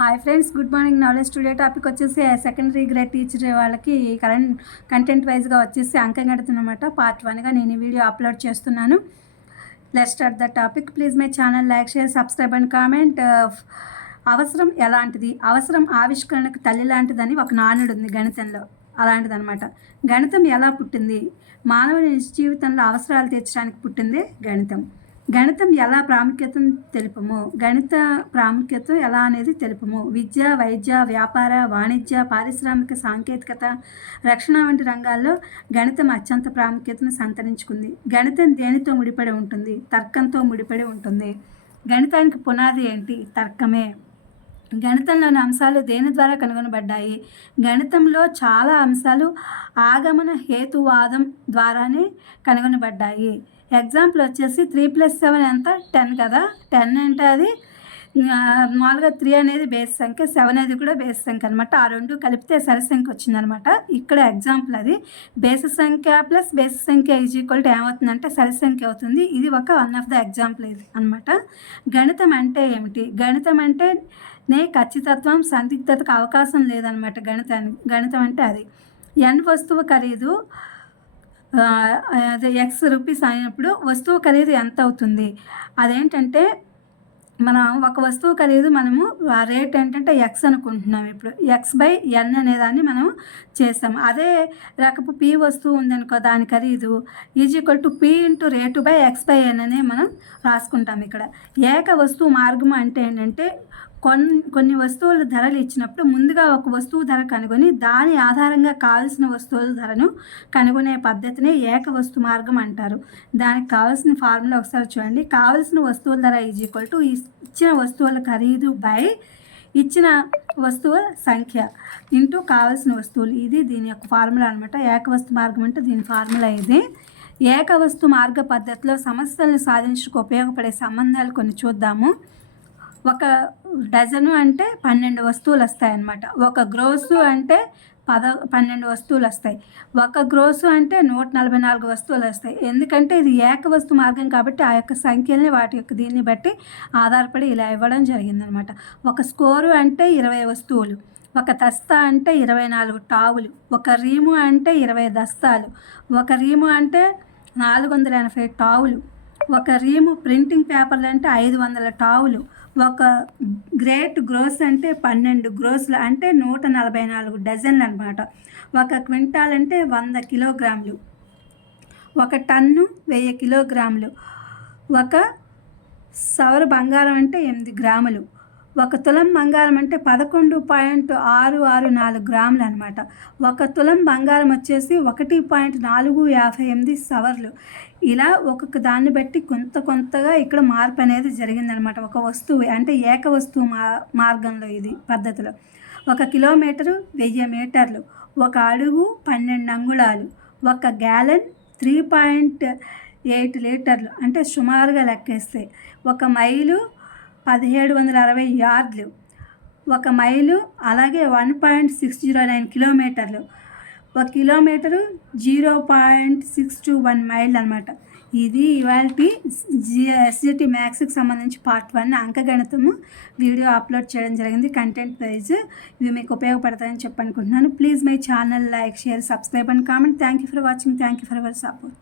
Hi friends, good morning. Knowledge today topic వచ్చేసి secondary grade teacher వాళ్ళకి content వైజ్గా వచ్చేసి అంకగణితం అన్నమాట. పార్ట్ 1గా నేను ఈ వీడియో అప్లోడ్ చేస్తున్నాను. Let's start the topic. Please my channel like, share, subscribe and comment. అవసరం ఎలాంటిది? అవసరం ఆవిష్కరణకు తల్లి లాంటిదని ఒక నానుడు ఉంది గణితంలో. అలాంటిదన్నమాట. గణితం ఎలా పుట్టింది? మానవుని నిజ జీవితంలో అవసరాలు తీర్చడానికి పుట్టిందే గణితం. గణితం ఎలా ప్రాముఖ్యతను తెలుపము. గణిత ప్రాముఖ్యత ఎలా అనేది తెలుపము. విద్య, వైద్య, వ్యాపార, వాణిజ్య, పారిశ్రామిక, సాంకేతికత, రక్షణ వంటి రంగాల్లో గణితం అత్యంత ప్రాముఖ్యతను సంతరించుకుంది. గణితం దేనితో ముడిపడి ఉంటుంది? తర్కంతో ముడిపడి ఉంటుంది. గణితానికి పునాది ఏంటి? తర్కమే. గణితంలోని అంశాలు దేని ద్వారా కనుగొనబడ్డాయి? గణితంలో చాలా అంశాలు ఆగమన హేతువాదం ద్వారానే కనుగొనబడ్డాయి. ఎగ్జాంపుల్ వచ్చేసి 3+7 ఎంత? 10 కదా. 10 అంటే అది మామూలుగా 3 అనేది బేస్ సంఖ్య, 7 అనేది కూడా బేస్ సంఖ్య అనమాట. ఆ రెండు కలిపితే సరి సంఖ్య వచ్చిందనమాట. ఇక్కడ ఎగ్జాంపుల్ అది బేస్ సంఖ్య ప్లస్ బేస్ సంఖ్య ఈక్వల్ ఏమవుతుందంటే సరి సంఖ్య అవుతుంది. ఇది వన్ ఆఫ్ ద ఎగ్జాంపుల్ ఇది అనమాట. గణితం అంటే ఏమిటి? గణితం అంటే ఖచ్చితత్వం, సందిగ్ధతకు అవకాశం లేదనమాట. గణితం అంటే అది ఎన్ వస్తువు ఖరీదు అదే ఎక్స్ రూపీస్ అయినప్పుడు వస్తువు ఖరీదు ఎంత అవుతుంది? అదేంటంటే మనం ఒక వస్తువు ఖరీదు మనము ఆ రేట్ ఏంటంటే ఎక్స్ అనుకుంటున్నాం. ఇప్పుడు X/N అనేదాన్ని మనం చేస్తాం. అదే రకపు P వస్తువు ఉందనుకో, దాని ఖరీదు P × రేటు/X/N అనే మనం రాసుకుంటాం. ఇక్కడ ఏక వస్తువు మార్గం అంటే ఏంటంటే కొన్ని వస్తువుల ధరలు ఇచ్చినప్పుడు ముందుగా ఒక వస్తువు ధర కనుగొని దాని ఆధారంగా కావాల్సిన వస్తువుల ధరను కనుగొనే పద్ధతిని ఏక వస్తు మార్గం అంటారు. దానికి కావాల్సిన ఫార్ములా ఒకసారి చూడండి. కావాల్సిన వస్తువుల ధర ఇచ్చిన వస్తువుల ఖరీదు బై ఇచ్చిన వస్తువుల సంఖ్య ఇంటూ కావాల్సిన వస్తువులు. ఇది దీని యొక్క ఫార్ములా అనమాట. ఏకవస్తు మార్గం అంటే దీని ఫార్ములా ఇది. ఏకవస్తు మార్గ పద్ధతిలో సమస్యలను సాధించడానికి ఉపయోగపడే సంబంధాలు కొన్ని చూద్దాము. ఒక డజను అంటే 12 వస్తువులు వస్తాయి అన్నమాట. ఒక గ్రోసు అంటే 12 వస్తువులు వస్తాయి. ఒక గ్రోసు అంటే 144 వస్తువులు వస్తాయి. ఎందుకంటే ఇది ఏకవస్తు మార్గం కాబట్టి ఆ యొక్క సంఖ్యల్ని వాటి యొక్క దీన్ని బట్టి ఆధారపడి ఇలా ఇవ్వడం జరిగిందనమాట. ఒక స్కోరు అంటే 20 వస్తువులు. ఒక దస్తా అంటే 24 టావులు. ఒక రీము అంటే 20 దస్తాలు. ఒక రీము అంటే 480 టావులు. ఒక రీము ప్రింటింగ్ పేపర్లు అంటే 500 టావులు. ఒక గ్రేట్ గ్రోస్ అంటే 12 గ్రోసులు అంటే 144 డజన్లు అనమాట. ఒక క్వింటాల్ అంటే 100 కిలోగ్రాములు. ఒక టన్ను 1000 కిలోగ్రాములు. ఒక సవరు బంగారం అంటే 8 గ్రాములు. ఒక తులం బంగారం అంటే 11.664 గ్రాములు అనమాట. ఒక తులం బంగారం వచ్చేసి 1.458 సవర్లు. ఇలా ఒక్కొక్క దాన్ని బట్టి కొంతగా ఇక్కడ మార్పు అనేది జరిగిందనమాట. ఒక వస్తువు అంటే ఏక వస్తువు మార్గంలో ఇది పద్ధతిలో. ఒక కిలోమీటరు 1000 మీటర్లు. ఒక అడుగు 12 అంగుళాలు. ఒక గ్యాలన్ 3.8 లీటర్లు అంటే సుమారుగా లెక్కేస్తే. ఒక మైలు 1760 యార్డ్లు. ఒక మైలు అలాగే 1.609 కిలోమీటర్లు. ఒక కిలోమీటరు 0.621 మైళ్ళు అనమాట. ఇది ఇవాళ SGT మ్యాథ్స్కి సంబంధించి పార్ట్ 1 అంకగణితము వీడియో అప్లోడ్ చేయడం జరిగింది. కంటెంట్ వైజ్ ఇవి మీకు ఉపయోగపడతాయని చెప్పనుకుంటున్నాను. Please my channel like, share, subscribe and comment. Thank you for watching. Thank you for your support.